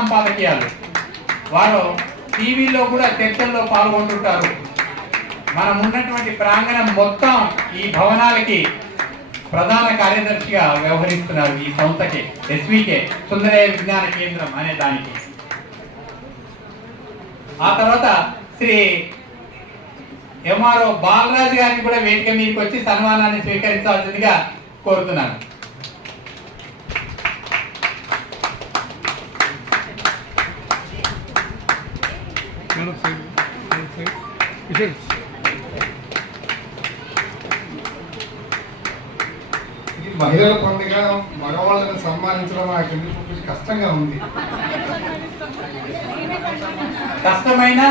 సంపాదకీయాలు. వారు టీవీలో కూడా చర్చల్లో పాల్గొంటుంటారు. మనం ఉన్నటువంటి ప్రాంగణం మొత్తం ఈ భవనాలకి ప్రధాన కార్యదర్శిగా వ్యవహరిస్తున్నారు ఈ సంస్థకి ఎస్వికే సుందరయ్య విజ్ఞాన కేంద్రం అనే దానికి. ఆ తర్వాత శ్రీ ఎంఆర్ఓ బాలరాజు గారిని కూడా వేదిక మీదకి వచ్చి సన్మానాన్ని స్వీకరించాల్సిందిగా కోరుతున్నాను మేడం సైడ్ మేడం సైడ్ ఇటు ఇది మహిళల పండుగ మగవాళ్ళని సన్మానించడం నాకు ఎందుకు కొంచెం కష్టంగా ఉంది. కష్టమైన?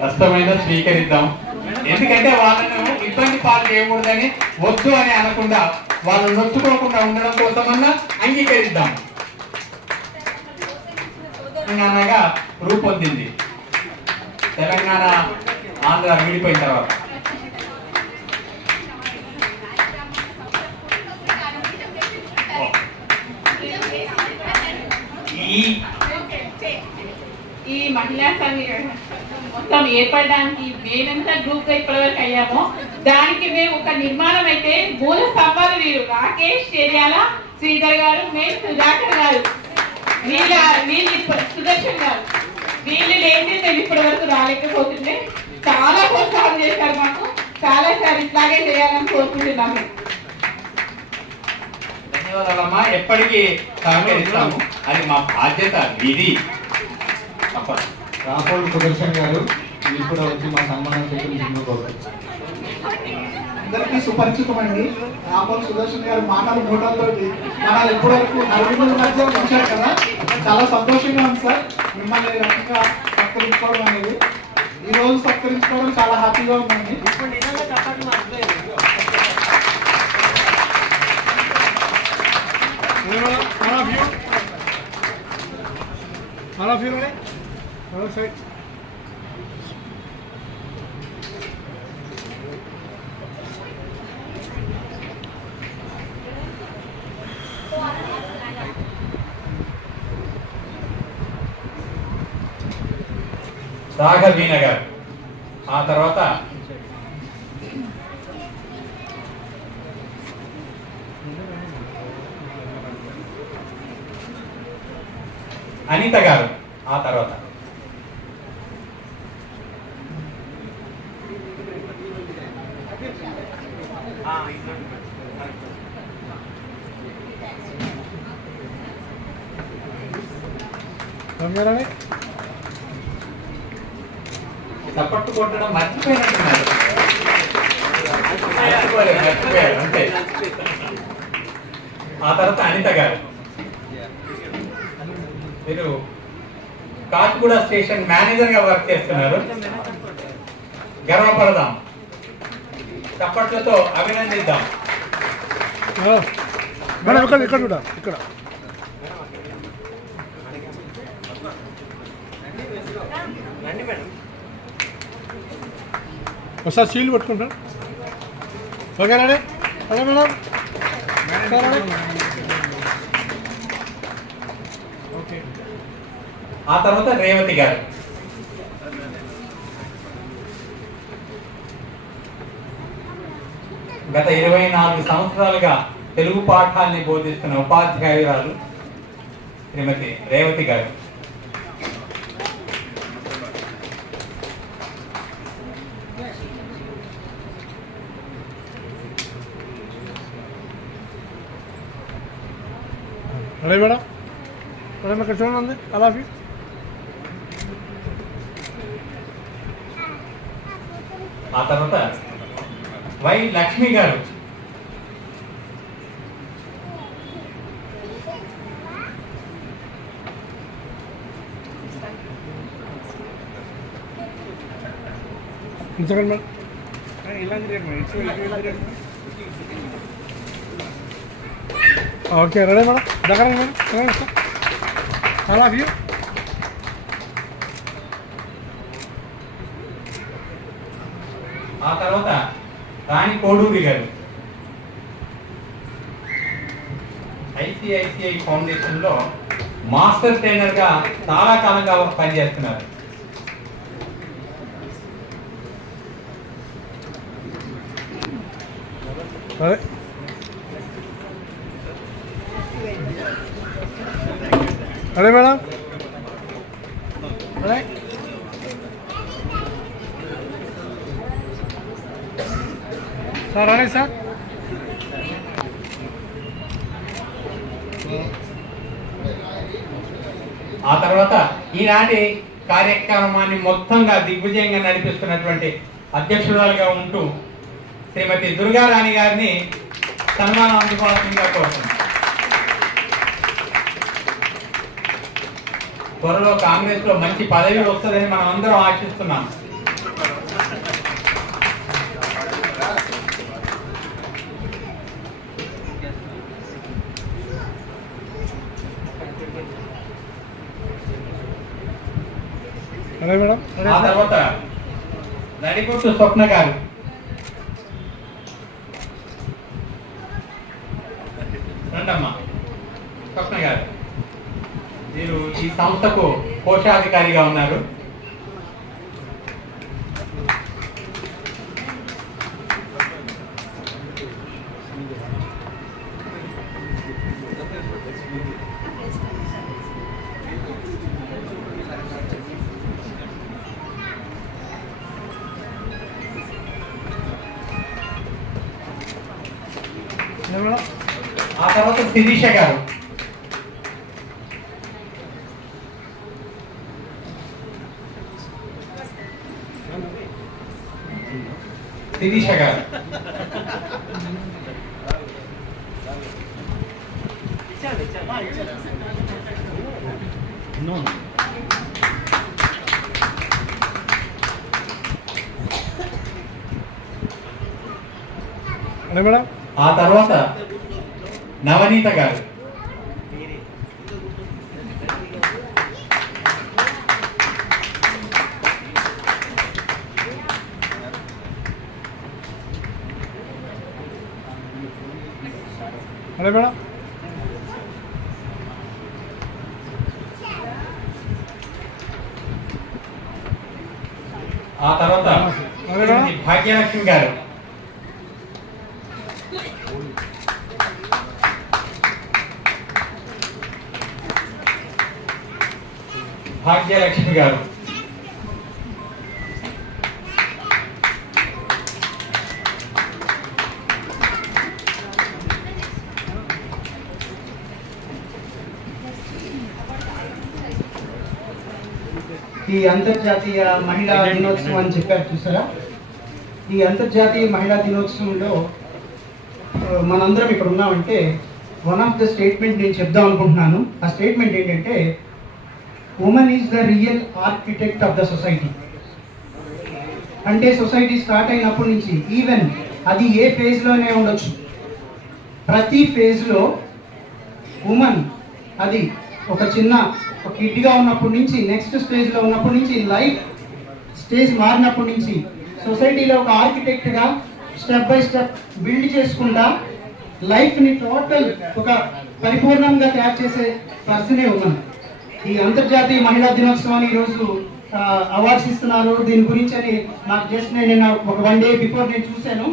కష్టమైన స్వీకరిద్దాం. ఎందుకంటే వాళ్ళను ఇబ్బంది పాలు చేయకూడదని వద్దు అని అనకుండా వాళ్ళు నొచ్చుకోకుండా ఉండడం కోసమన్నా అంగీకరిద్దాం. తెలంగాణగా రూపొందింది. తెలంగాణ ఆంధ్ర విడిపోయిన తర్వాత. ఈ మహిళా సంఘం మొత్తం ఏర్పడడానికి మేమెంత గ్రూప్గా ఇప్పటివరకు అయ్యామో దానికి మేము ఒక నిర్మాణం అయితే మూల స్తంభాలు వీరు. రాకేష్ చేర్యాల శ్రీధర్ గారు మేము సుధాకర్ గారు. వీళ్ళ వీళ్ళు ఇప్ప- సుదర్శన్ గారు. వీళ్ళు లేని మేము ఇప్పటి వరకు రాలేకపోతుండే. చాలా ప్రోత్సాహం చేశారు మాకు. చాలా సార్ ఇట్లాగే చేయాలని కోరుకుంటున్నాము. ధన్యవాదాలమ్మా. ఎప్పటికీ సహకరిస్తాము. అది మా బాధ్యత తప్పదు. రాపోల్ సుదర్శన్ గారు కూడా వచ్చి మా సన్మానం స్వీకరించుకోవాలి అందరికీ సుపరిచితమండి రామోల్ సుదర్శన్ గారు మాటలు మూటలతోటి మనల్ని ఇప్పటివరకు నలుగురు మధ్య ఉంచారు కదా చాలా సంతోషంగా ఉంది సార్ మిమ్మల్ని రకంగా సత్కరించుకోవడం అనేది ఈ రోజు సత్కరించుకోవడం చాలా హ్యాపీగా ఉందండి madam all of you all of you madam madam Raghaveena గారు ఆ తర్వాత అనిత గారు ఆ తర్వాత రమ్యారాణి చప్పట్టు కొట్టడం మర్చిపోయినట్టున్నారు మర్చిపోలేదు మర్చిపోయారు అంతే ఆ తర్వాత అనిత గారు మీరు కాచిగూడ స్టేషన్ మేనేజర్గా వర్క్ చేస్తున్నారు. గర్వపడదాం. చప్పట్లతో అభినందిద్దాం. ఇక్కడ ఇక్కడ ఇక్కడ. ఒకసారి సీల్ పట్టుకుంటాను ఓకేనా మేడం సరే ఓకే ఆ తర్వాత రేవతి గారు. గత ఇరవై నాలుగు సంవత్సరాలుగా తెలుగు పాఠాన్ని బోధిస్తున్న ఉపాధ్యాయురాలు శ్రీమతి రేవతి గారు. Ready madam. మేడం ఇక్కడ చూడండి? అలా ఆఫ్ యూ ఆ తర్వాత వై లక్ష్మి గారు second madam okay ready madam దగ్గర మేడం సెకండ్ సార్ అలా ఆఫ్ యూ ఆ తర్వాత రాణి కోడూరి గారు ఐసిఐసిఐ ఫౌండేషన్లో మాస్టర్ ట్రైనర్గా చాలా కాలంగా పనిచేస్తున్నారు అదే మేడం అదే సార్ అదే సార్. ఆ తర్వాత ఈనాటి కార్యక్రమాన్ని మొత్తంగా దిగ్విజయంగా నడిపిస్తున్నటువంటి అధ్యక్షురాలుగా ఉంటూ శ్రీమతి దుర్గారాణి గారిని సన్మానం అందుకోవాల్సిందిగా కోరుతున్నాను త్వరలో కాంగ్రెస్లో మంచి పదవి వస్తుందని మనం అందరం ఆశిస్తున్నాం అదే మేడం అదే ఆ తర్వాత నడిగుట్టు స్వప్న గారు రండమ్మా స్వప్న గారు మీరు ఈ సంస్థకు కోశాధికారిగా ఉన్నారు. ఆ తర్వాత శిరీష గారు శిరీష గారు అదే మేడం ఆ తర్వాత నవనీత గారు ఈ అంతర్జాతీయ మహిళా దినోత్సవం అని చెప్పారు చూసారా? ఈ అంతర్జాతీయ మహిళా దినోత్సవంలో మనందరం ఇక్కడ ఉన్నామంటే వన్ ఆఫ్ ద స్టేట్మెంట్ నేను చెప్దాం అనుకుంటున్నాను. ఆ స్టేట్మెంట్ ఏంటంటే women is the real architect of the society అంటే సొసైటీ స్టార్ట్ అయినప్పటి నుంచి ఈవెన్ అది ఏ ఫేజ్లోనే ఉండొచ్చు. ప్రతి ఫేజ్లో ఉమెన్ అది ఒక చిన్న ఒక కిడ్గా ఉన్నప్పటి నుంచి నెక్స్ట్ స్టేజ్లో ఉన్నప్పటి నుంచి లైఫ్ స్టేజ్ మారినప్పటి నుంచి సొసైటీలో ఒక ఆర్కిటెక్ట్గా స్టెప్ బై స్టెప్ బిల్డ్ చేసుకుంటా లైఫ్ని టోటల్ ఒక పరిపూర్ణంగా తయారు చేసే పర్సనే ఉన్నాను. ఈ అంతర్జాతీయ మహిళా దినోత్సవాన్ని ఈరోజు అవార్డ్స్ ఇస్తున్నారు. దీని గురించి అని నాకు జస్ట్ నేను ఒక వన్ డే బిఫోర్ నేను చూశాను.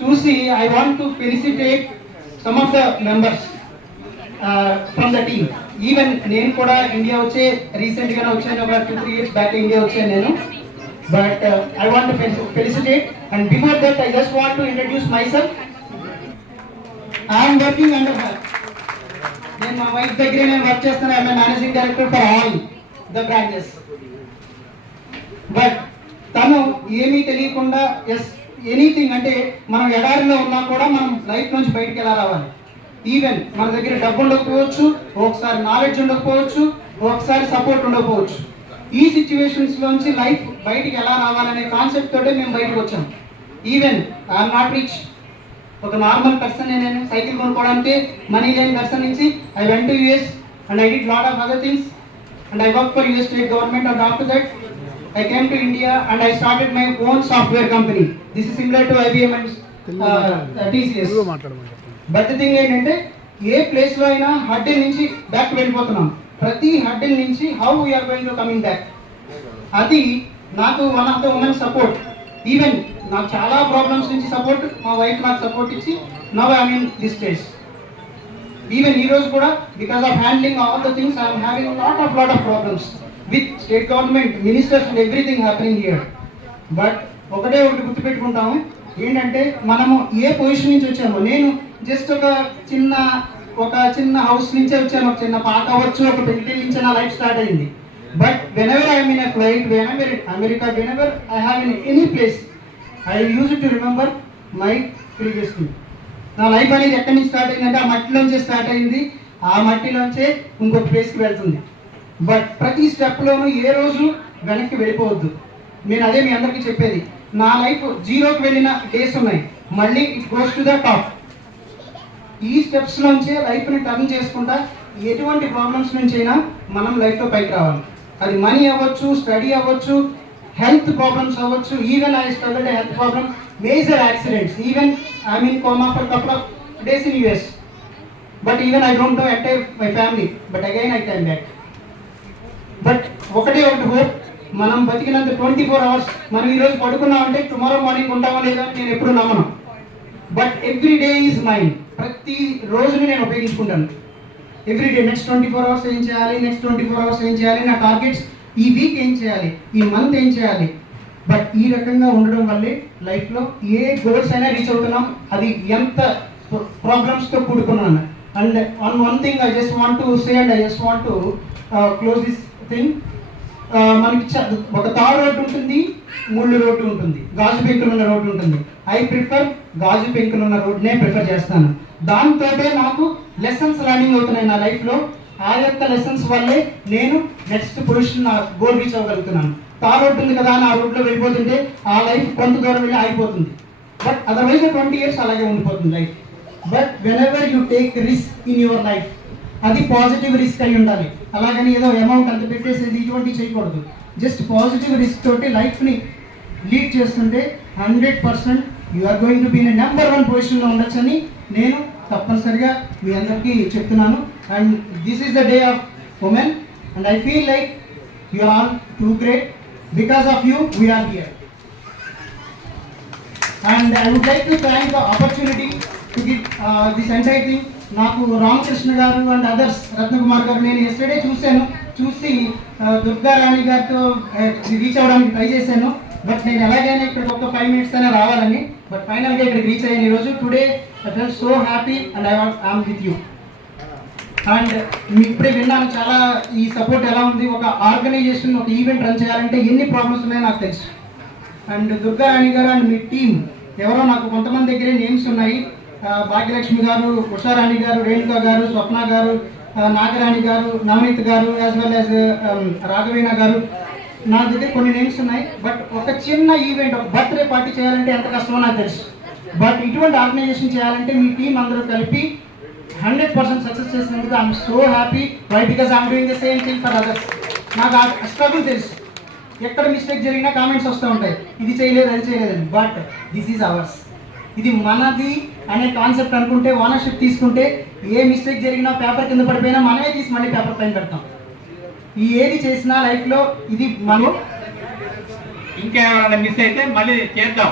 చూసి I want to felicitate some of the members from the team even నేను కూడా ఇండియా వచ్చే రీసెంట్ గానే వచ్చాను ఒక two three years back India వచ్చాను నేను. But I want felicitate and before that I just want to introduce myself I'm working under her నేను మా వైఫ్ దగ్గరే నేను వర్క్ చేస్తాను I'm managing director for all the branches but తను ఏమీ తెలియకుండా ఎస్ ఎనీథింగ్ అంటే మనం ఎడారిలో ఉన్నా కూడా మనం లైఫ్ నుంచి బయటికి ఎలా రావాలి? ఈవెన్ మన దగ్గర డబ్బు ఉండకపోవచ్చు ఒకసారి నాలెడ్జ్ ఉండకపోవచ్చు ఒకసారి సపోర్ట్ ఉండకపోవచ్చు. ఈ సిచ్యువేషన్స్ లోంచి లైఫ్ బయటికి ఎలా రావాలనే కాన్సెప్ట్ తోటే మేము బయటకు వచ్చాం. ఈవెన్ ఐఎమ్ నాట్ రిచ్ ఒక నార్మల్ పర్సన్ నేను సైకిల్ కొనుక్కోవడానికి మనీ లేని పర్సన్ నుంచి I went to US and I did lot of other things and I work for US state government and after that I came to India and I started my own software company this is similar to IBM and TCS uh, but thing ఏంటంటే ఏ ప్లేస్లో అయినా huddle నుంచి back వెళ్ళిపోతున్నాం. ప్రతి huddle నుంచి how we are going to coming back అది నాకు one of the women support even నాకు చాలా ప్రాబ్లమ్స్ నుంచి సపోర్ట్ మా వైఫ్ నాకు సపోర్ట్ ఇచ్చి now I mean this place even ఈ రోజు కూడా because of handling all the things I'm having lot of lot of problems with state government ministers and everything happening here but ఒకటే ఒకటి గుర్తుపెట్టుకుంటాము. ఏంటంటే మనము ఏ పొజిషన్ నుంచి వచ్చామో నేను జస్ట్ ఒక చిన్న ఒక చిన్న హౌస్ నుంచే వచ్చాను. ఒక చిన్న పాట అవ్వచ్చు ఒక బిల్డింగ్ నుంచి నా లైఫ్ స్టార్ట్ అయింది. But when I mean a flight America when I have in any place I use to remember my previous నా లైఫ్ అనేది ఎక్కడి నుంచి స్టార్ట్ అయిందంటే ఆ మట్టిలోంచే స్టార్ట్ అయింది. ఆ మట్టిలోంచే ఇంకొక ప్లేస్కి వెళ్తుంది. బట్ ప్రతి స్టెప్లోనూ ఏ రోజు వెనక్కి వెళ్ళిపోవద్దు. నేను అదే మీ అందరికీ చెప్పేది. నా లైఫ్ జీరోకి వెళ్ళిన డేస్ ఉన్నాయి. మళ్ళీ it goes to the top ఈ స్టెప్స్ నుంచే లైఫ్ని టర్న్ చేసుకుంటా ఎటువంటి ప్రాబ్లమ్స్ నుంచి అయినా మనం లైఫ్లో పైకి రావాలి. అది మనీ అవ్వచ్చు స్టడీ అవ్వచ్చు హెల్త్ ప్రాబ్లమ్స్ అవ్వచ్చు even I struggled health problem major accidents even I mean coma for couple of days in US but even I don't know entire my family but again I can back but ఒకటే ఒకటి hope మనం బతికినంత twenty four hours మనం ఈరోజు పడుకున్నామంటే tomorrow morning ఉంటామో లేదా నేను ఎప్పుడు నమ్మను. But every day is mind ప్రతి రోజుని నేను ఉపయోగించుకుంటాను. Every day next twenty four hours ఏం చేయాలి? నెక్స్ట్ ట్వంటీ ఫోర్ అవర్స్ ఏం చేయాలి? నా టార్గెట్స్ ఈ వీక్ ఏం చేయాలి? ఈ మంత్ ఏం చేయాలి? బట్ ఈ రకంగా ఉండడం వల్లే లైఫ్లో ఏ గోల్స్ అయినా రీచ్ అవుతున్నాం. అది ఎంత ప్రాబ్లమ్స్తో కూడుకున్నాను. And on one thing I just want to say and I just want to close this thing మనకి ఒక తాడు రోడ్డు ఉంటుంది ముళ్ళు రోడ్డు ఉంటుంది గాజు పెంకులు ఉన్న రోడ్డు ఉంటుంది. ఐ ప్రిఫర్ గాజు పెంకులు ఉన్న రోడ్నే ప్రిఫర్ చేస్తాను. దాంతోటే నాకు లెసన్స్ లర్నింగ్ అవుతున్నాయి నా లైఫ్లో ఆ యొక్క లెసన్స్ వల్లే నేను నెక్స్ట్ పొజిషన్ నా గోల్ రీచ్ అవ్వగలుగుతున్నాను. తార్ రోడ్డు ఉంది కదా అని ఆ రోడ్లో వెళ్ళిపోతుంటే ఆ లైఫ్ కొంత దూరం వెళ్ళి ఆగిపోతుంది. బట్ అదర్వైజ్ ట్వంటీ ఇయర్స్ అలాగే ఉండిపోతుంది life but whenever you take risk in your life అది పాజిటివ్ రిస్క్ అయి ఉండాలి. అలాగని ఏదో అమౌంట్ అంత పెట్టేసేది ఇటువంటివి చేయకూడదు. జస్ట్ పాజిటివ్ రిస్క్ తోటి లైఫ్ని లీడ్ చేస్తుంటే hundred percent are going to be number one పొజిషన్లో ఉండొచ్చని నేను తప్పనిసరిగా మీ అందరికీ చెప్తున్నాను. And this is the day of women and I feel like you are all too great because of you we're here and I would like to thank the opportunity to give this entire thing నాకు రామకృష్ణ గారు and others Ratnakumar గారు నేను yesterday చూశాను. చూసి దుర్గా రాణి గారితో reach అవ్వడానికి try చేశాను. But నేను ఎలాగైనా ఇక్కడికి ఒక ఫైవ్ మినిట్స్ అయినా రావాలని. బట్ ఫైనల్గా ఇక్కడికి రీచ్ అయ్యాను. ఈరోజు today I fell so happy and I am with you and ఇప్పుడే విన్నాను చాలా ఈ సపోర్ట్ ఎలా ఉంది? ఒక ఆర్గనైజేషన్ ఒక ఈవెంట్ రన్ చేయాలంటే ఎన్ని ప్రాబ్లమ్స్ ఉన్నాయో నాకు తెలుసు. అండ్ దుర్గా రాణి గారు అండ్ మీ టీం ఎవరో నాకు కొంతమంది దగ్గరే నేమ్స్ ఉన్నాయి. భాగ్యలక్ష్మి గారు ఉషారాణి గారు రేణుక గారు స్వప్న గారు నాగరాణి గారు నవనీత్ గారు యాజ్ వెల్ యాజ్ రాఘవేణ గారు. నా దగ్గర కొన్ని నేమ్స్ ఉన్నాయి బట్ ఒక చిన్న ఈవెంట్ ఒక బర్త్డే పార్టీ చేయాలంటే ఎంత కష్టమో నాకు తెలుసు. బట్ ఇటువంటి ఆర్గనైజేషన్ చేయాలంటే మీ టీం అందరూ కలిపి హండ్రెడ్ పర్సెంట్ సక్సెస్ చేసినందుకు I'm so happy why because I'm doing the same thing for others నాకు ఆ స్ట్రగుల్ తెలుసు. ఎక్కడ మిస్టేక్ జరిగినా కామెంట్స్ వస్తూ ఉంటాయి. ఇది చేయలేదు అది చేయలేదని. బట్ దిస్ ఈజ్ అవర్స్ ఇది మనది అనే కాన్సెప్ట్ అనుకుంటే ఓనర్షిప్ తీసుకుంటే ఏ మిస్టేక్ జరిగినా పేపర్ కింద పడిపోయినా మనమే తీసి మళ్ళీ పేపర్ పైన పెడతాం. ఈ ఏది చేసినా లైఫ్లో ఇది మనం ఇంకా ఏమైనా మిస్ అయితే మళ్ళీ చేద్దాం.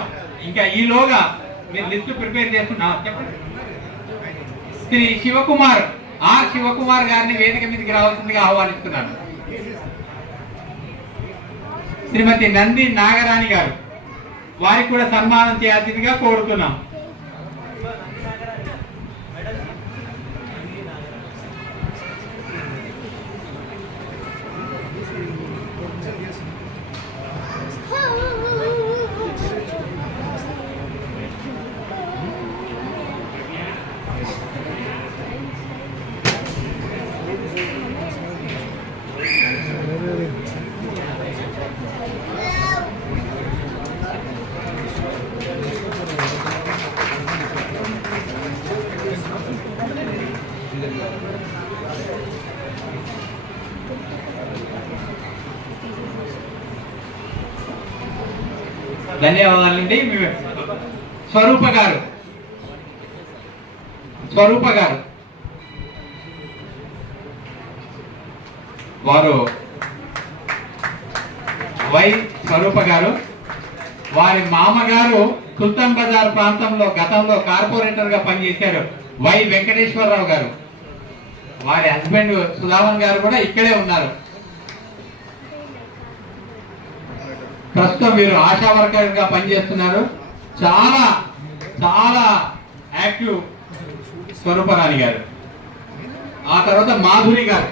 ఇంకా ఈలోగా మీరు లిస్ట్ ప్రిపేర్ చేస్తున్నా చెప్పండి. శ్రీ శివకుమార్ ఆర్ శివకుమార్ గారిని వేదిక మీదకి రావాల్సిందిగా ఆహ్వానిస్తున్నాను. శ్రీమతి నంది నాగరాణి గారు. వారికి కూడా సన్మానం చేయాల్సిందిగా కోరుతున్నాం. ధన్యవాదాలండి మీ స్వరూప గారు. స్వరూప గారు. వారు వై స్వరూప గారు. వారి మామగారు సుల్తాన్ బజార్ ప్రాంతంలో గతంలో కార్పొరేటర్గా పనిచేశారు. వై వెంకటేశ్వరరావు గారు. వారి హస్బెండ్ సుధామన్ గారు కూడా ఇక్కడే ఉన్నారు. ప్రస్తుతం వీరు ఆశా వర్కర్గా పనిచేస్తున్నారు. చాలా చాలా యాక్టివ్ స్వరూపరాణి గారు. ఆ తర్వాత మాధురి గారు.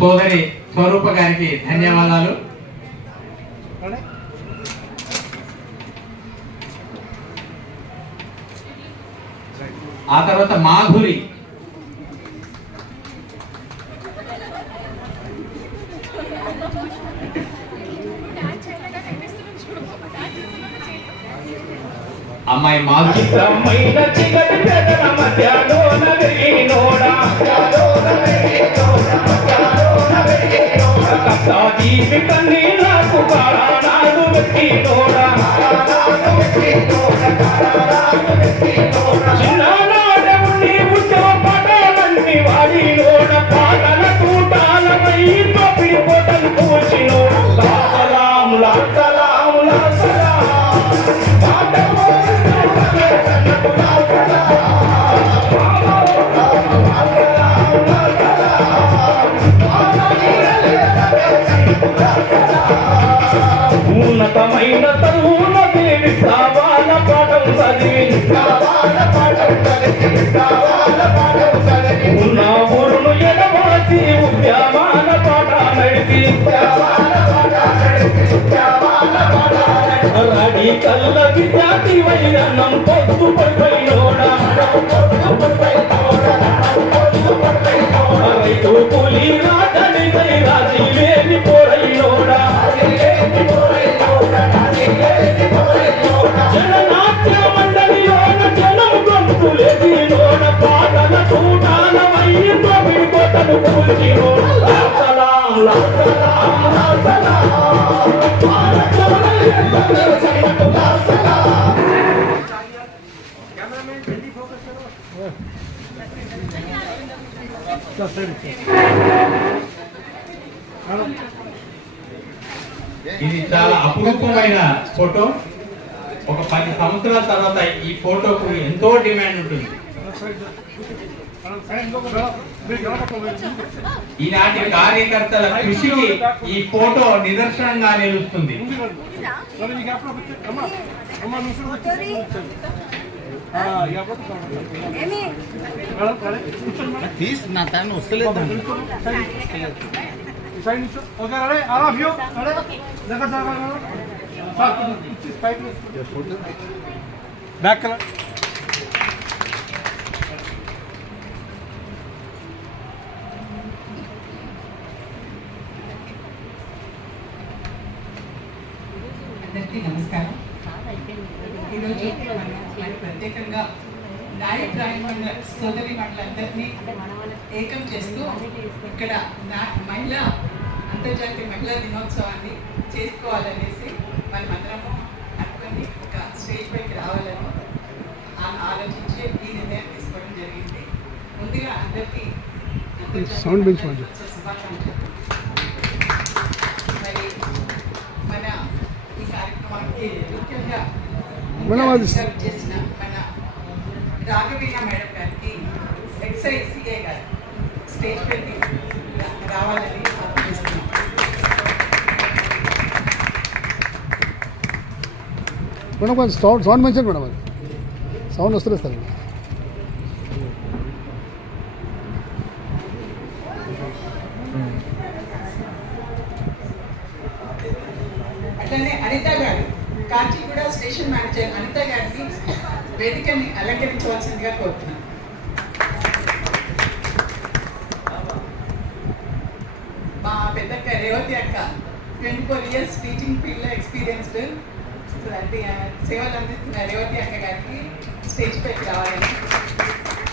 సోదరి స్వరూప గారికి ధన్యవాదాలు. ఆ తర్వాత మాధురి. అమ్మాయి మాధురి. నాకు ఉన్న ఊరును ఎడమాసి ఉద్యమాల పాట నడిపి. రడి కల్ల విద్యార్థి పొద్దు పడిపోయినోడా రైతు రాజని రాజీ లేని పోరైనోడా ఇది చాలా అపురూపమైన ఫోటో. ఒక పది సంవత్సరాల తర్వాత ఈ ఫోటోకు ఎంతో డిమాండ్ ఉంటుంది. ఈనాటి కార్యకర్తల కృషికి ఈ ఫోటో నిదర్శనంగా నిలుస్తుంది. నా తను వస్తలేదు బ్యాక్ కలర్ అందరికీ నమస్కారం. ఈరోజు మన ప్రత్యేకంగా నాయక్ రాయ్ మండల సోదరి మండలందరినీ ఏకం చేస్తూ ఇక్కడ నా మహిళా అంతర్జాతీయ మహిళా దినోత్సవాన్ని చేసుకోవాలనేసి మనమందరము అనుకుని ఒక స్టేజ్ పైకి రావాలని ఆ- ఆలోచించి ఈ నిర్ణయం తీసుకోవడం జరిగింది. ముందుగా అందరికీ అంతర్జాతీయ సౌండ్ మహిళా పెంచుకోండి. దినోత్సవ శుభాకాంక్షలు మరి మన ఈ కార్యక్రమానికి ముఖ్యంగా మేడం, అది- Raghaveena madam garu excise CA garu stage పెట్టి రావాలని ఆలోచిస్తున్నాం మేడం కొంచెం సౌండ్ సౌండ్ మంచిది మేడం అది. సౌండ్ వస్తలేదు సార్ అట్లనే అనిత గారు కాచిగూడ స్టేషన్ మేనేజర్ అనిత గారిని వేదికని అలంకరించవలసిందిగా కోరుతున్నాను మా పెద్దక్క రేవతి అక్క ట్వంటీ ఫోర్ ఇయర్స్ టీచింగ్ ఫీల్డ్లో ఎక్స్పీరియన్స్డ్ సేవలు అందిస్తున్న రేవతి అక్క గారికి స్టేజ్ పైకి రావాలని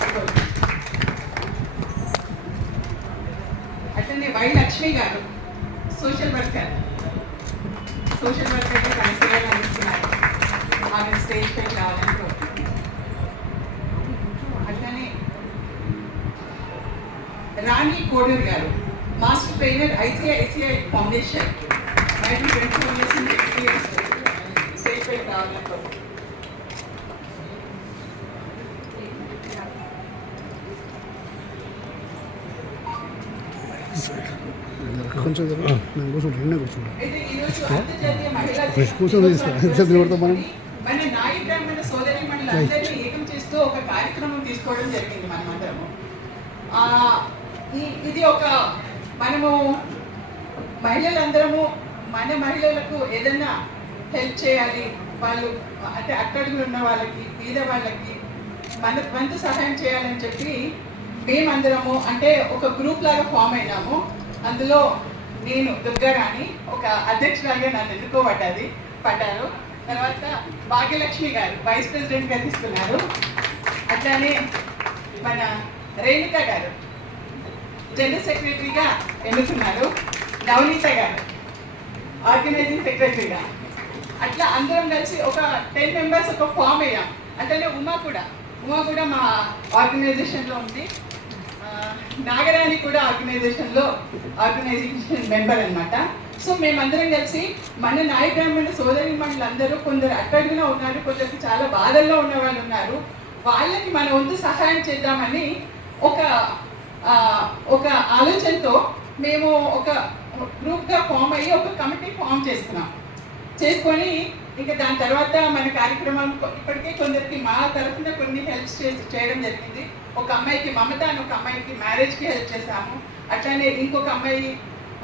కోరుతున్నాను Y Lakshmi garu social worker social వర్కర్గా consider అందిస్తున్నారు ఆమె స్టేజ్ పై రావాలని కోరుతున్నాను అట్లనే Rani Koduru garu master trainer ICICI foundation twenty four years experience కొంచెం నేను కూర్చుంటాను నేను కూర్చుంటాను అయితే ఈరోజు అంతర్జాతీయ మహిళా కూర్చొని తీస్తా. ఎంత నిలబడతాం మనం? మన నాయి బ్రాహ్మణ సోదరి మనులందరినీ ఏకం చేస్తూ ఒక కార్యక్రమం తీసుకోవడం జరిగింది మనం అందరము ఆ, ఈ- ఇది ఒక మనము మహిళలందరము మన మహిళలకు ఏదైనా హెల్ప్ చేయాలి. వాళ్ళు అంటే అట్టడుగులు ఉన్న వాళ్ళకి పేద వాళ్ళకి మన వంతు సహాయం చేయాలని చెప్పి మేమందరము అంటే ఒక గ్రూప్ లాగా ఫామ్ అయినాము. అందులో నేను దుర్గారాణి ఒక అధ్యక్షురాగా నన్ను ఎన్నుకోబడ్డది పడ్డారు. తర్వాత భాగ్యలక్ష్మి గారు వైస్ ప్రెసిడెంట్గా తీసుకున్నారు. అట్లానే మన రేణుక గారు. జనరల్ సెక్రటరీగా ఎన్నుకున్నారు నవనీత గారు ఆర్గనైజింగ్ సెక్రటరీగా అట్లా అందరం కలిసి ఒక టెన్ మెంబర్స్ ఒక ఫామ్ అయ్యాం. అట్లనే ఉమా కూడా ఉమా కూడా మా ఆర్గనైజేషన్లో ఉంది. నాగరాణి కూడా ఆర్గనైజేషన్లో ఆర్గనైజేషన్ మెంబర్ అన్నమాట. సో మేమందరం కలిసి మన నాయ బ్రాహ్మణ సోదరి అందరూ కొందరు అక్కడిగా ఉన్నారు కొందరికి చాలా బాధల్లో ఉన్న వాళ్ళు ఉన్నారు. వాళ్ళకి మన వంతు సహాయం చేద్దామని ఒక ఒక ఆలోచనతో మేము ఒక గ్రూప్గా ఫామ్ అయ్యి ఒక కమిటీ ఫామ్ చేసుకున్నాం. చేసుకొని ఇంకా దాని తర్వాత మన కార్యక్రమం ఇప్పటికే కొందరికి మా తరఫున కొన్ని హెల్ప్స్ చేసి చేయడం జరిగింది. ఒక అమ్మాయికి మమత అని ఒక అమ్మాయికి మ్యారేజ్కి హెల్ప్ చేశాము. అట్లానే ఇంకొక అమ్మాయి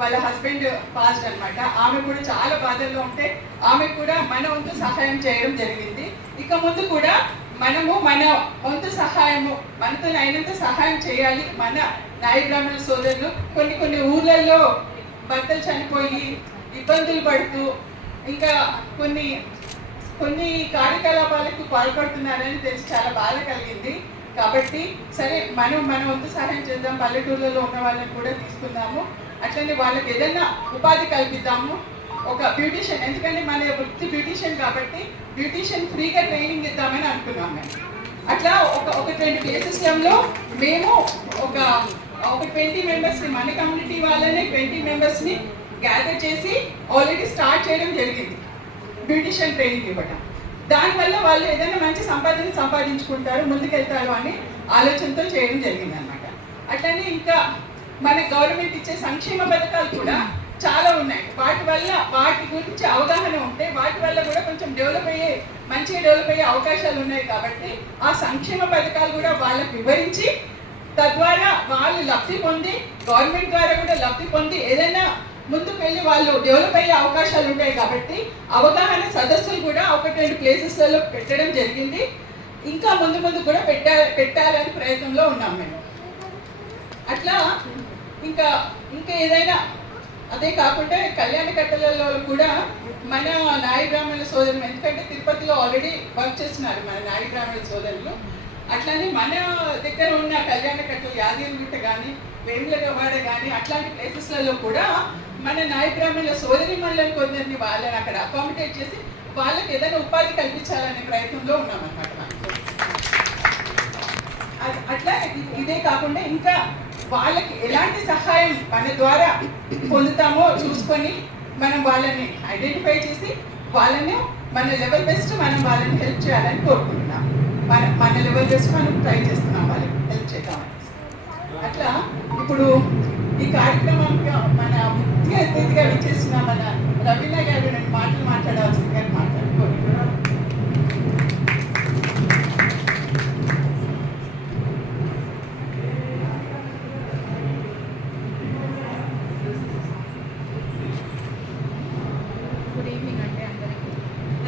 వాళ్ళ హస్బెండ్ పాస్ట్ అన్నమాట. ఆమె కూడా చాలా బాధల్లో ఉంటే ఆమె కూడా మన వంతు సహాయం చేయడం జరిగింది. ఇక ముందు కూడా మనము మన వంతు సహాయము మనతో అయినంత సహాయం చేయాలి. మన నాయ బ్రాహ్మణ సోదరులు కొన్ని కొన్ని ఊర్లలో భర్తలు చనిపోయి ఇబ్బందులు పడుతూ ఇంకా కొన్ని కొన్ని కార్యకలాపాలకు పాల్పడుతున్నారని తెలిసి చాలా బాధ కలిగింది. కాబట్టి సరే మనం మన వంతు సహాయం చేద్దాం. పల్లెటూర్లలో ఉన్న వాళ్ళని కూడా తీసుకుందాము. అట్లనే వాళ్ళకి ఏదైనా ఉపాధి కల్పిద్దాము. ఒక బ్యూటీషియన్ ఎందుకంటే మన వృత్తి బ్యూటీషియన్ కాబట్టి బ్యూటీషియన్ ఫ్రీగా ట్రైనింగ్ ఇద్దామని అనుకున్నాం మేము. అట్లా ఒక ఒక ట్వంటీ ప్లేసెస్లో మేము ఒక ఒక ట్వంటీ మెంబర్స్ని మన కమ్యూనిటీ వాళ్ళనే ట్వంటీ మెంబర్స్ని గ్యాదర్ చేసి ఆల్రెడీ స్టార్ట్ చేయడం జరిగింది. బ్యూటీషియన్ ట్రైనింగ్ ఇవ్వటం. దానివల్ల వాళ్ళు ఏదైనా మంచి సంపాదన సంపాదించుకుంటారు ముందుకెళ్తారు అని ఆలోచనతో చేయడం జరిగింది అనమాట అట్లనే ఇంకా మన గవర్నమెంట్ ఇచ్చే సంక్షేమ పథకాలు కూడా చాలా ఉన్నాయి. వాటి వల్ల వాటి గురించి అవగాహన ఉంటే వాటి వల్ల కూడా కొంచెం డెవలప్ అయ్యే మంచిగా డెవలప్ అయ్యే అవకాశాలు ఉన్నాయి కాబట్టి ఆ సంక్షేమ పథకాలు కూడా వాళ్ళకు వివరించి తద్వారా వాళ్ళు లబ్ధి పొంది గవర్నమెంట్ ద్వారా కూడా లబ్ధి పొంది ఏదైనా ముందుకు వెళ్ళి వాళ్ళు డెవలప్ అయ్యే అవకాశాలు ఉంటాయి కాబట్టి అవగాహన సదస్సులు కూడా ఒక రెండు ప్లేసెస్లలో పెట్టడం జరిగింది. ఇంకా ముందు ముందు కూడా పెట్టా పెట్టాలని ప్రయత్నంలో ఉన్నాం మేము. అట్లా ఇంకా ఇంకా ఏదైనా అదే కాకుండా కళ్యాణ కట్టలలో కూడా మన నాయ బ్రాహ్మణుల సోదరులు ఎందుకంటే తిరుపతిలో ఆల్రెడీ వర్క్ చేస్తున్నారు మన నాయ బ్రాహ్మణుల సోదరులు. అట్లానే మన దగ్గర ఉన్న కళ్యాణ కట్టలు యాదగిరిగుట్ట కానీ వేములవాడ కానీ అట్లాంటి ప్లేసెస్లలో కూడా మన నాయ బ్రాహ్మణుల సోదరి మళ్ళీ కొందరిని వాళ్ళని అక్కడ అకామిడేట్ చేసి వాళ్ళకి ఏదైనా ఉపాధి కల్పించాలనే ప్రయత్నంలో ఉన్నామన్నమాట. అ- అట్లా ఇదే కాకుండా ఇంకా వాళ్ళకి ఎలాంటి సహాయం మన ద్వారా పొందుతామో చూసుకొని మనం వాళ్ళని ఐడెంటిఫై చేసి వాళ్ళని మన లెవెల్ బెస్ట్ మనం వాళ్ళని హెల్ప్ చేయాలని కోరుకుంటున్నాం. మన మన లెవెల్ బెస్ట్ మనం ట్రై చేస్తున్నాం వాళ్ళకి హెల్ప్ చేద్దామని అట్లా ఇప్పుడు ఈ కార్యక్రమం మన ముఖ్య అతిథిగా విచ్చేసిన మన రవీణ గారు రెండు మాటలు మాట్లాడాల్సిందిగా మాట్లాడుకోండి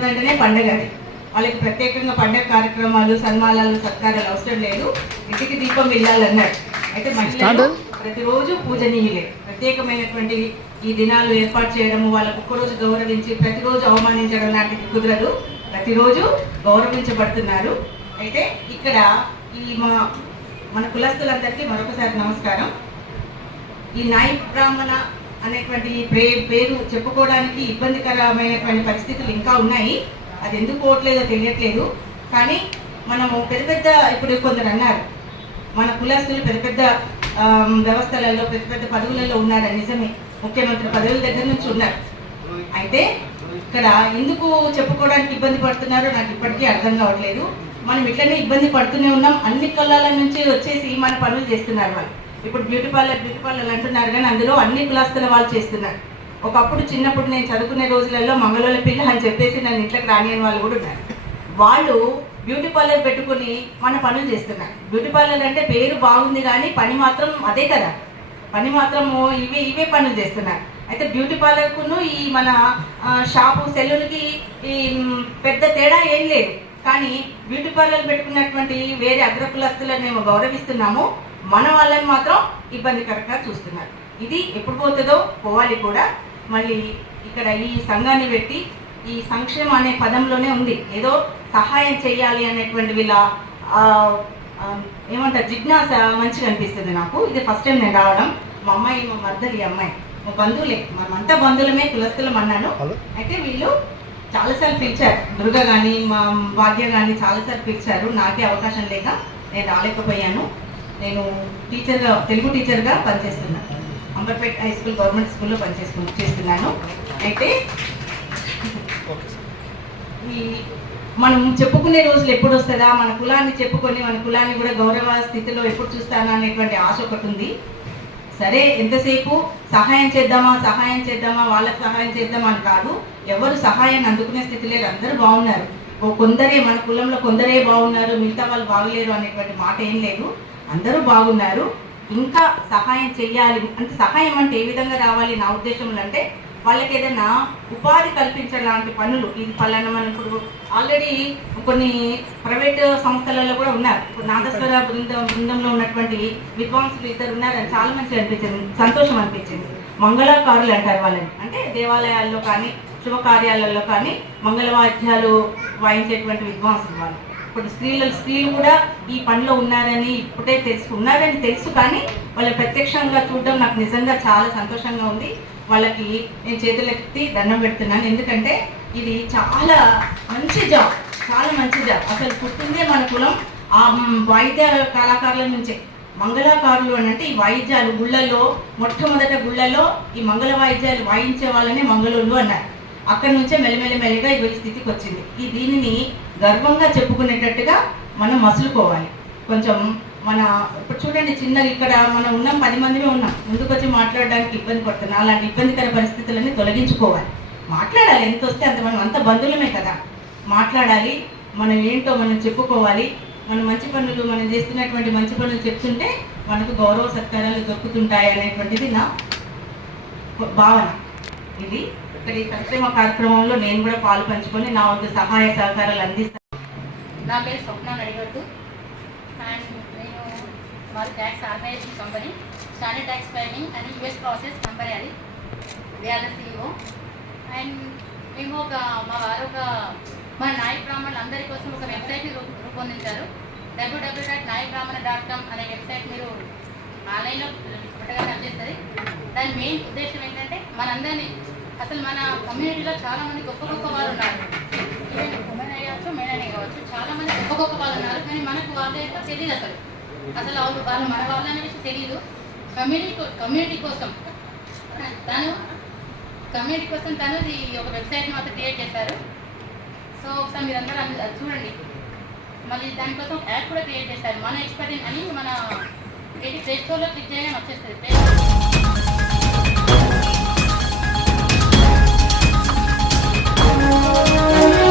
వెంటనే పండగ అది. వాళ్ళకి ప్రత్యేకంగా పండగ కార్యక్రమాలు సన్మానాలు సత్కారాలు అవసరం లేదు. ఇంటికి దీపం వెళ్ళాలన్నాడు అయితే మహిళలు ప్రతిరోజు పూజనీయులే. ప్రత్యేకమైనటువంటి ఈ దినాలు ఏర్పాటు చేయడము వాళ్ళకు ఒక్కరోజు గౌరవించి ప్రతిరోజు అవమానించడం లాంటిది కుదరదు. ప్రతిరోజు గౌరవించబడుతున్నారు. అయితే ఇక్కడ ఈ మా మన కులస్తులందరికీ మరొకసారి నమస్కారం. ఈ నాయ బ్రాహ్మణ అనేటువంటి పే పేరు చెప్పుకోవడానికి ఇబ్బందికరమైనటువంటి పరిస్థితులు ఇంకా ఉన్నాయి. అది ఎందుకు పోవట్లేదో తెలియట్లేదు. కానీ మనము పెద్ద పెద్ద ఇప్పుడు కొందరు అన్నారు మన కులాస్తులు పెద్ద పెద్ద వ్యవస్థలలో పెద్ద పెద్ద పదవులలో ఉన్నారు నిజమే. ముఖ్యమంత్రి పదవుల దగ్గర నుంచి ఉన్నారు. అయితే ఇక్కడ ఎందుకు చెప్పుకోవడానికి ఇబ్బంది పడుతున్నారో నాకు ఇప్పటికీ అర్థం కావట్లేదు. మనం ఇట్లనే ఇబ్బంది పడుతూనే ఉన్నాం. అన్ని కులాల నుంచి వచ్చేసి మన పనులు చేస్తున్నారు వాళ్ళు. ఇప్పుడు బ్యూటీ పార్లర్ బ్యూటీ పార్లర్ అంటున్నారు కానీ అందులో అన్ని కులాస్తుల వాళ్ళు చేస్తున్నారు. ఒకప్పుడు చిన్నప్పుడు నేను చదువుకునే రోజులలో మంగళూరు పిల్ల అని చెప్పేసి నన్ను ఇంట్లోకి రానియని వాళ్ళు కూడా ఉన్నారు. వాళ్ళు బ్యూటీ పార్లర్ పెట్టుకుని మన పనులు చేస్తున్నారు. బ్యూటీ పార్లర్ అంటే పేరు బాగుంది కానీ పని మాత్రం అదే కదా. పని మాత్రము ఇవే ఇవే పనులు చేస్తున్నారు. అయితే బ్యూటీ పార్లర్కును ఈ మన షాపు సెల్లులకి ఈ పెద్ద తేడా ఏం లేదు. కానీ బ్యూటీ పార్లర్ పెట్టుకున్నటువంటి వేరే అగ్రకులస్తులను మేము గౌరవిస్తున్నాము. మన వాళ్ళని మాత్రం ఇబ్బందికరంగా చూస్తున్నారు. ఇది ఎప్పుడు పోతుందో పోవాలి కూడా. మళ్ళీ ఇక్కడ ఈ సంఘాన్ని పెట్టి ఈ సంక్షేమం అనే పదంలోనే ఉంది. ఏదో సహాయం చేయాలి అనేటువంటి వీళ్ళ ఏమంటారు జిజ్ఞాస మంచిగా అనిపిస్తుంది నాకు. ఇది ఫస్ట్ టైం నేను రావడం. మా అమ్మాయి మా మద్దరు ఈ అమ్మాయి. మా బంధువులే. మనమంతా బంధువులమే కులస్తులం అన్నాను. అయితే వీళ్ళు చాలాసార్లు పిలిచారు. దుర్గ కానీ మా భాగ్య కానీ చాలాసార్లు పిలిచారు. నాకే అవకాశం లేక నేను రాలేకపోయాను. నేను టీచర్గా తెలుగు టీచర్గా పనిచేస్తున్నాను అంబర్పేట్ హై స్కూల్ గవర్నమెంట్ స్కూల్లో పనిచేసుకు చేస్తున్నాను. అయితే ఈ మనం చెప్పుకునే రోజులు ఎప్పుడు వస్తుందా? మన కులాన్ని చెప్పుకొని మన కులాన్ని కూడా గౌరవ స్థితిలో ఎప్పుడు చూస్తానా అనేటువంటి ఆశ ఒకటి ఉంది. సరే ఎంతసేపు? సహాయం చేద్దామా? సహాయం చేద్దామా? వాళ్ళకి సహాయం చేద్దామా అని కాదు. ఎవరు సహాయాన్ని అందుకునే స్థితి లేరు అందరూ బాగున్నారు. ఓ కొందరే మన కులంలో కొందరే బాగున్నారు. మిగతా వాళ్ళు బాగలేరు అనేటువంటి మాట ఏం లేదు. అందరూ బాగున్నారు. ఇంకా సహాయం చెయ్యాలి. అంటే సహాయం అంటే ఏ విధంగా రావాలి నా ఉద్దేశంలో అంటే వాళ్ళకి ఏదైనా ఉపాధి కల్పించలాంటి పనులు ఇది పలానా మనం ఇప్పుడు ఆల్రెడీ కొన్ని ప్రైవేట్ సంస్థలలో కూడా ఉన్నారు. ఇప్పుడు నాదస్వర బృందం బృందంలో ఉన్నటువంటి విద్వాంసులు ఇద్దరు ఉన్నారు చాలా మంచిగా అనిపించింది. సంతోషం అనిపించింది. మంగళకారులు అంటారు వాళ్ళని. అంటే దేవాలయాల్లో కానీ శుభకార్యాలలో కానీ మంగళవాద్యాలు వాయించేటువంటి విద్వాంసులు వాళ్ళు. ఇప్పుడు స్త్రీలు స్త్రీలు కూడా ఈ పనిలో ఉన్నారని ఇప్పుడే తెలుసు ఉన్నారని తెలుసు కానీ వాళ్ళ ప్రత్యక్షంగా చూడడం నాకు నిజంగా చాలా సంతోషంగా ఉంది. వాళ్ళకి నేను చేతులెత్తి దండం పెడుతున్నాను. ఎందుకంటే ఇది చాలా మంచి జాబ్ చాలా మంచి జాబ్. అసలు పుట్టిందే మన కులం. ఆ వాయిద్య కళాకారుల నుంచే. మంగళకారులు అని అంటే ఈ వాయిద్యాలు గుళ్ళల్లో మొట్టమొదట గుళ్ళల్లో ఈ మంగళ వాయిద్యాలు వాయించే వాళ్ళనే మంగళూళ్ళు అన్నారు. అక్కడి నుంచే మెల్లమెల్లమెల్లగా ఈ స్థితికి వచ్చింది. ఈ దీనిని గర్వంగా చెప్పుకునేటట్టుగా మనం మసులుకోవాలి. కొంచెం మన ఇప్పుడు చూడండి చిన్నగా ఇక్కడ మనం ఉన్నాం పది మందిమే ఉన్నాం. ముందుకు వచ్చి మాట్లాడడానికి ఇబ్బంది పడుతున్నాం అలాంటి ఇబ్బందికర పరిస్థితులన్నీ తొలగించుకోవాలి. మాట్లాడాలి ఎంత వస్తే అంత మనం అంత బంధువులమే కదా. మాట్లాడాలి మనం ఏంటో మనం చెప్పుకోవాలి. మన మంచి పనులు మనం చేస్తున్నటువంటి మంచి పనులు చెప్తుంటే మనకు గౌరవ సత్కారాలు దొరుకుతుంటాయి అనేటువంటిది నా భావన. ఇది ఇక్కడ ఈ సంక్షేమ కార్యక్రమంలో నేను కూడా పాలు పంచుకొని నా వంతు సహాయ సహకారాలు అందిస్తాను నా పేరు స్వప్న నడిగట్టు. అండ్ నేను మాది tax organization company standard tax filing and US process company అది. వీఆర్ సిఇఓ అండ్ మేము ఒక మా వారు ఒక మా నాయ బ్రాహ్మణులు అందరి కోసం ఒక వెబ్సైట్ని రూ రూపొందించారు. డబ్ల్యూడబ్ల్యూ డాట్ నాయ బ్రాహ్మణ డాట్ కామ్ అనే వెబ్సైట్ మీరు ఆన్లైన్లో పెట్టగానే వచ్చేస్తుంది దాని మెయిన్ ఉద్దేశం ఏంటంటే మనందరినీ అసలు మన కమ్యూనిటీలో చాలా మంది గొప్ప గొప్ప వాళ్ళు ఉన్నారు. ఈవెన్ ఉమెన్ మెన్ అనే కావచ్చు చాలా మంది గొప్ప గొప్ప వాళ్ళు ఉన్నారు. కానీ మనకు వాళ్ళ యొక్క తెలియదు అసలు. అసలు వాళ్ళు వాళ్ళు మన వాళ్ళు అనేసి తెలియదు. కమ్యూనిటీ కమ్యూనిటీ కోసం తను కమ్యూనిటీ కోసం తను ఒక వెబ్సైట్ మాత్రం క్రియేట్ చేశారు. సో ఒకసారి మీరందరూ అది చూడండి. మళ్ళీ దానికోసం యాప్ కూడా క్రియేట్ చేశారు. మన ఎక్స్పర్ట్ అని మన ఏంటి ప్లే స్టోర్లో క్లిక్ చేయగానే వచ్చేస్తుంది. Play Música